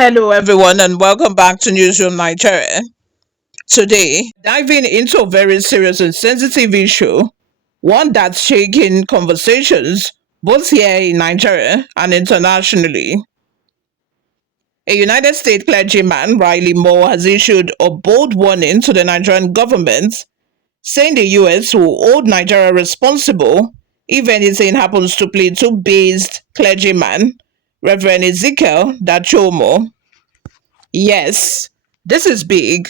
Hello, everyone, and welcome back to Newsroom Nigeria. Today, diving into a very serious and sensitive issue, one that's shaking conversations both here in Nigeria and internationally. A United States clergyman, Riley Moore, has issued a bold warning to the Nigerian government, saying the US will hold Nigeria responsible if anything happens to Plateau-based clergyman, Reverend Ezekiel Dachomo. Yes, this is big.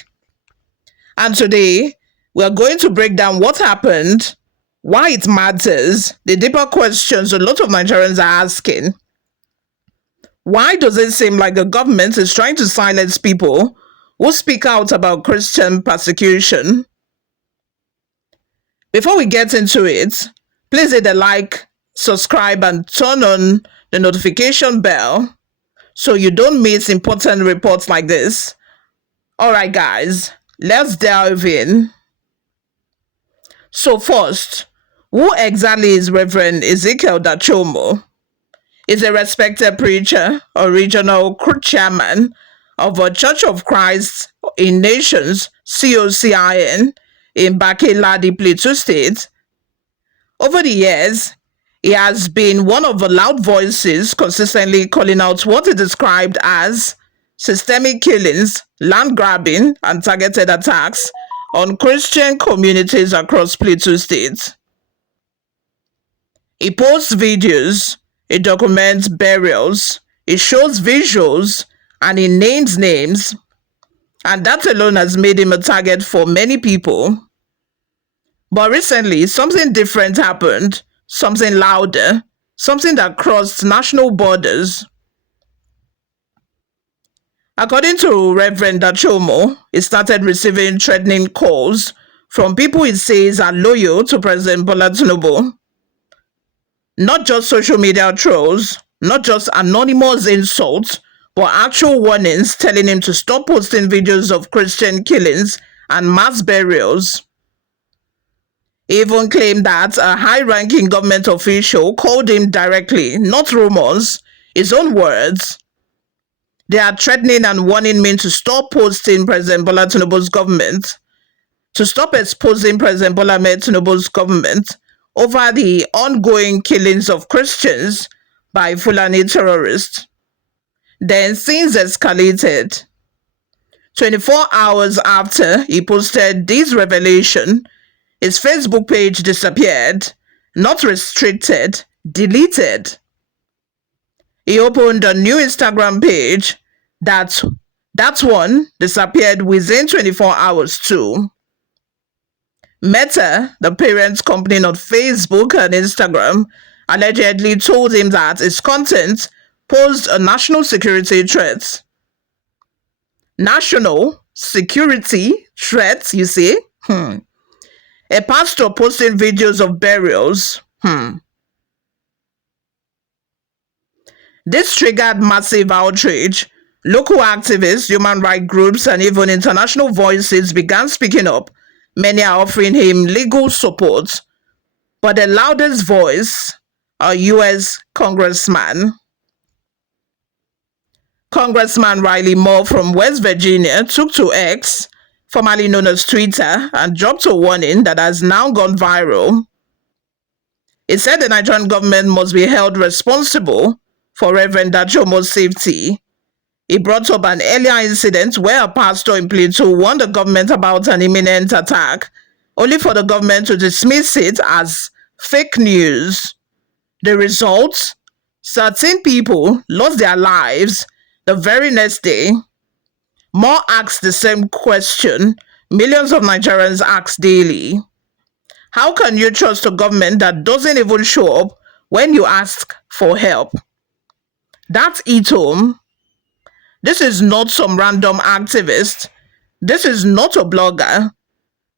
And today, we're going to break down what happened, why it matters, the deeper questions a lot of Nigerians are asking. Why does it seem like the government is trying to silence people who speak out about Christian persecution? Before we get into it, please hit the like, subscribe, and turn on the notification bell so you don't miss important reports like this. All right, guys, let's delve in. So first, who exactly is Reverend Ezekiel Dachomo? He's a respected preacher, a regional chairman of a Church of Christ in Nations, COCIN, in Bakiladi, Plateau State. Over the years, he has been one of the loud voices consistently calling out what he described as systemic killings, land grabbing, and targeted attacks on Christian communities across Plateau State. He posts videos, he documents burials, he shows visuals, and he names names, and that alone has made him a target for many people. But recently, something different happened, something louder, something that crossed national borders. According to Reverend Dachomo, he started receiving threatening calls from people he says are loyal to President Bola Tinubu. Not just social media trolls, not just anonymous insults, but actual warnings telling him to stop posting videos of Christian killings and mass burials. He even claimed that a high-ranking government official called him directly, not rumors, his own words. They are threatening and warning me to stop posting President Bola Tinubu's government, to stop exposing President Bola Tinubu's government over the ongoing killings of Christians by Fulani terrorists. Then things escalated. 24 hours after he posted this revelation, his Facebook page disappeared, not restricted, deleted. He opened a new Instagram page. That one disappeared within 24 hours too. Meta, the parent company on Facebook and Instagram, allegedly told him that his content posed a national security threat. National security threat, you see? A pastor posting videos of burials. This triggered massive outrage. Local activists, human rights groups, and even international voices began speaking up. Many are offering him legal support. But the loudest voice, a U.S. congressman. Congressman Riley Moore from West Virginia took to X, formerly known as Twitter, and dropped a warning that has now gone viral. He said the Nigerian government must be held responsible for Reverend Dachomo's safety. He brought up an earlier incident where a pastor in Plateau warned the government about an imminent attack, only for the government to dismiss it as fake news. The result? Certain people lost their lives the very next day. Moore asked the same question millions of Nigerians ask daily. How can you trust a government that doesn't even show up when you ask for help? That's it home. This is not some random activist. This is not a blogger.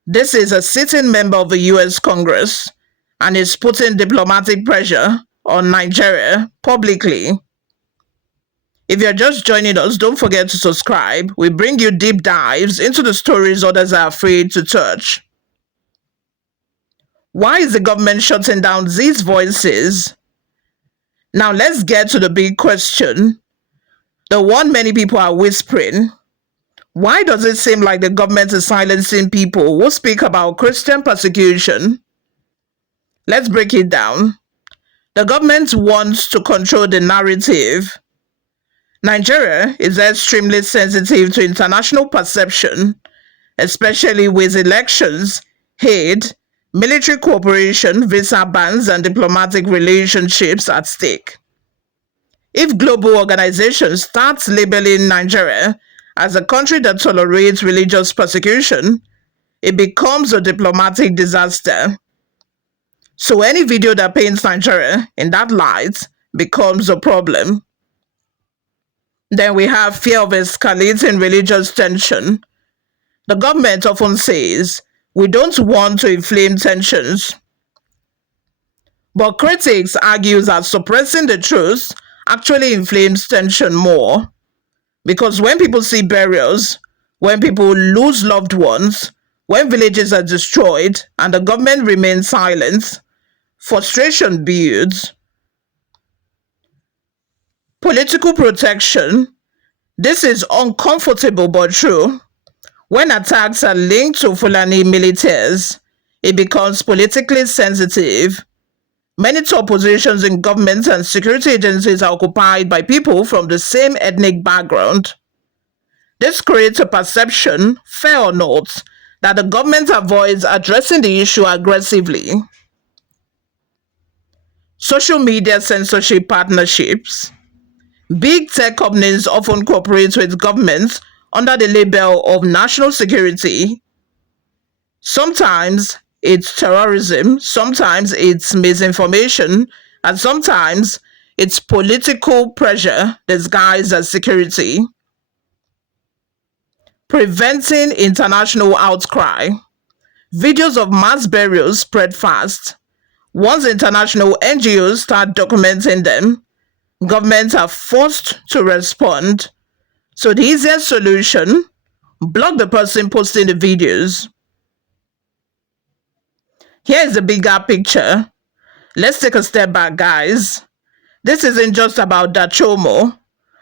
This is a sitting member of the US Congress and is putting diplomatic pressure on Nigeria publicly. If you're just joining us, don't forget to subscribe. We bring you deep dives into the stories others are afraid to touch. Why is the government shutting down these voices? Now let's get to the big question. The one many people are whispering. Why does it seem like the government is silencing people who speak about Christian persecution? Let's break it down. The government wants to control the narrative. Nigeria is extremely sensitive to international perception, especially with elections, aid, military cooperation, visa bans, and diplomatic relationships at stake. If global organizations start labeling Nigeria as a country that tolerates religious persecution, it becomes a diplomatic disaster. So any video that paints Nigeria in that light becomes a problem. Then we have fear of escalating religious tension. The government often says, we don't want to inflame tensions. But critics argue that suppressing the truth actually inflames tension more. Because when people see burials, when people lose loved ones, when villages are destroyed and the government remains silent, frustration builds. Political protection. This is uncomfortable but true. When attacks are linked to Fulani militias, it becomes politically sensitive. Many top positions in government and security agencies are occupied by people from the same ethnic background. This creates a perception, fair or not, that the government avoids addressing the issue aggressively. Social media censorship partnerships. Big tech companies often cooperate with governments under the label of national security. Sometimes it's terrorism, sometimes it's misinformation, and sometimes it's political pressure disguised as security. Preventing international outcry. Videos of mass burials spread fast. Once international NGOs start documenting them, governments are forced to respond. So the easiest solution, block the person posting the videos. Here is the bigger picture. Let's take a step back, guys. This isn't just about Dachomo.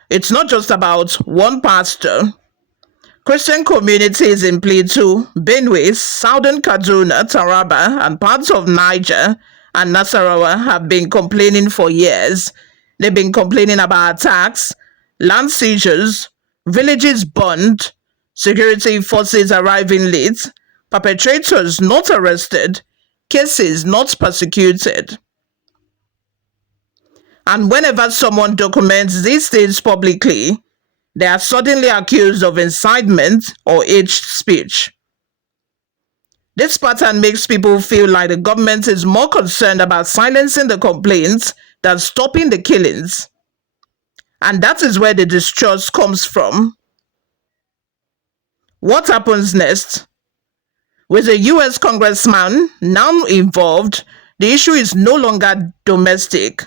It's not just about one pastor. Christian communities in Plateau, Benue, southern Kaduna, Taraba, and parts of Niger and Nasarawa have been complaining for years. They've been complaining about attacks, land seizures, villages burned, security forces arriving late, perpetrators not arrested, cases not prosecuted. And whenever someone documents these things publicly, they are suddenly accused of incitement or hate speech. This pattern makes people feel like the government is more concerned about silencing the complaints than stopping the killings. And that is where the distrust comes from. What happens next? With a US congressman now involved, the issue is no longer domestic.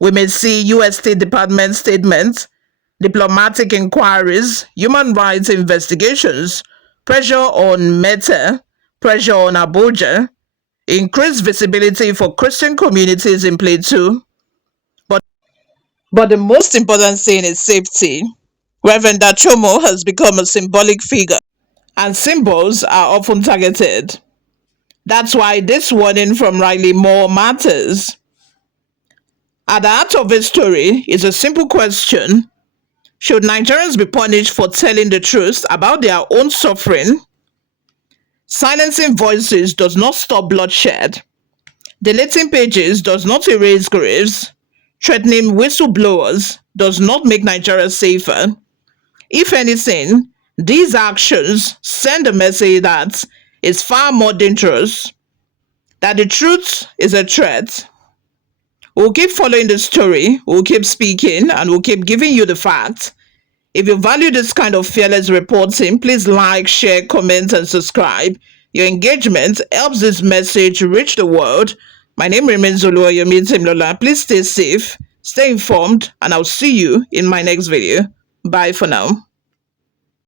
We may see US State Department statements, diplomatic inquiries, human rights investigations, pressure on Meta, pressure on Abuja, increased visibility for Christian communities in Plateau. But the most important thing is safety. Reverend Dachomo has become a symbolic figure, and symbols are often targeted. That's why this warning from Riley Moore matters. At the heart of this story is a simple question. Should Nigerians be punished for telling the truth about their own suffering? Silencing voices does not stop bloodshed. Deleting pages does not erase graves. Threatening whistleblowers does not make Nigeria safer. If anything, these actions send a message that is far more dangerous, that the truth is a threat. We'll keep following the story, we'll keep speaking, and we'll keep giving you the facts. If you value this kind of fearless reporting, please like, share, comment, and subscribe. Your engagement helps this message reach the world. My name remains Oluwayomi Timlola. Please stay safe, stay informed, and I'll see you in my next video. Bye for now.